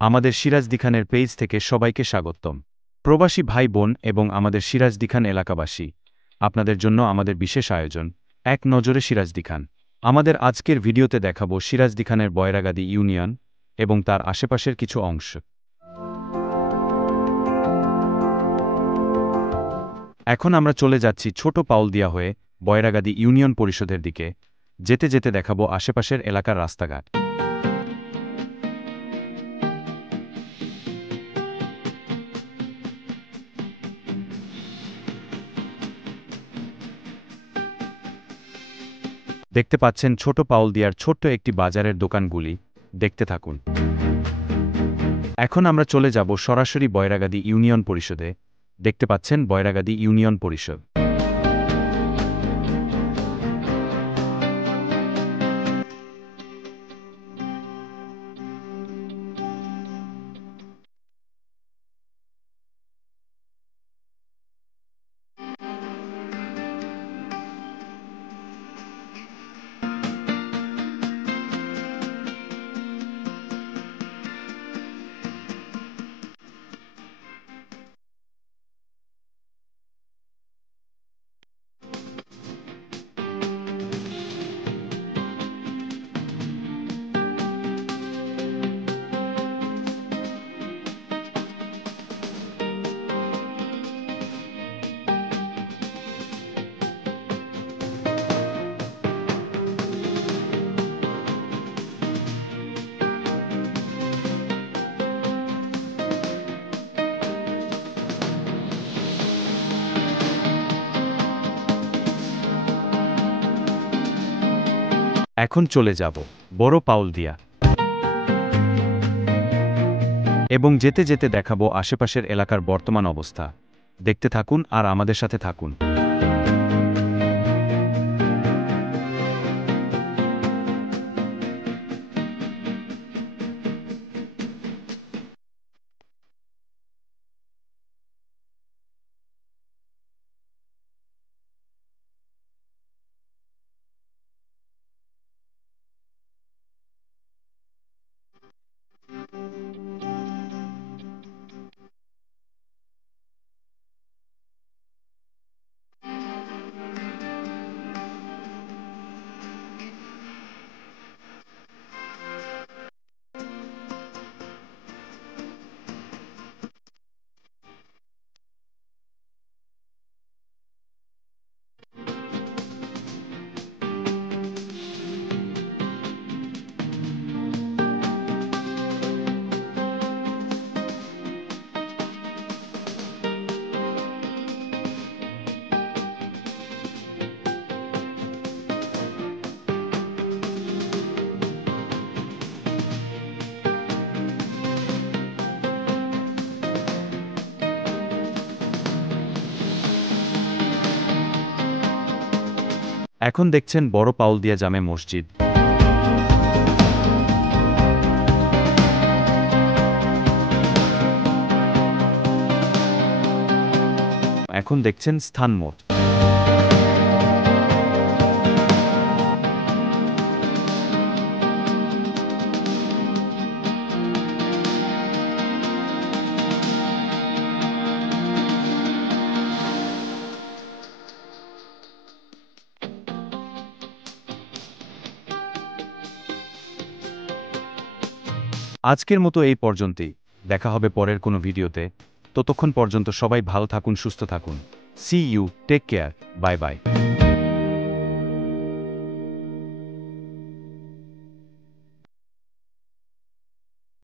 আমাদের সিরাজদি খানের পেজ থেকে সবাইকে স্বাগতম। প্রবাসী ভাই বোন এবং আমাদের সিরাজদি খান এলাকাবাসী, আপনাদের জন্য আমাদের বিশেষ আয়োজন এক নজরে সিরাজদি খান। আমাদের আজকের ভিডিওতে দেখাবো সিরাজদি খানের বয়রাগাদি ইউনিয়ন এবং তার আশেপাশের কিছু অংশ। এখন আমরা চলে যাচ্ছি ছোট পাউলদিয়া হয়ে বয়রাগাদি ইউনিয়ন পরিষদের দিকে। যেতে যেতে দেখাবো আশেপাশের এলাকার রাস্তাঘাট। দেখতে পাচ্ছেন ছোট পাউলদিয়ার ছোট্ট একটি বাজারের দোকানগুলি, দেখতে থাকুন। এখন আমরা চলে যাব সরাসরি বয়রাগাদি ইউনিয়ন পরিষদে। দেখতে পাচ্ছেন বয়রাগাদি ইউনিয়ন পরিষদ। এখন চলে যাব বড় পাউলদিয়া এবং যেতে যেতে দেখাবো আশেপাশের এলাকার বর্তমান অবস্থা। দেখতে থাকুন আর আমাদের সাথে থাকুন। এখন দেখছেন বড় পাউলদিয়া জামে মসজিদ। এখন দেখছেন স্থান মঠ। আজকের মতো এই পর্যন্তই। দেখা হবে পরের কোনো ভিডিওতে। ততক্ষণ পর্যন্ত সবাই ভালো থাকুন, সুস্থ থাকুন। See you, take care, bye by.